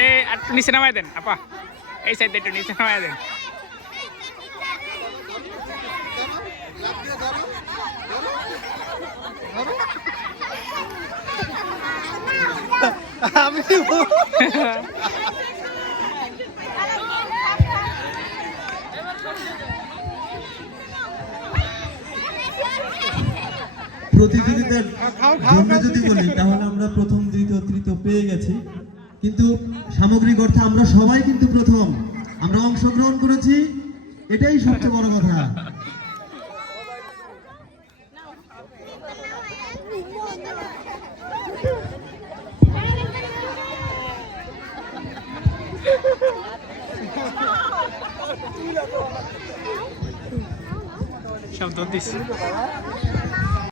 এই একটু নিচে নামাই দেন আপা, এই সাইডে একটু নিচে নামাই দেন। আমি প্রতিযোগিতার জন্য যদি বলি তাহলে আমরা প্রথম দ্বিতীয় তৃতীয় পেয়ে গেছি, কিন্তু সামগ্রিক অর্থে আমরা সবাই কিন্তু প্রথম, আমরা অংশগ্রহণ করেছি, এটাই সবচেয়ে বড় কথা। শব্দ দিচ্ছি।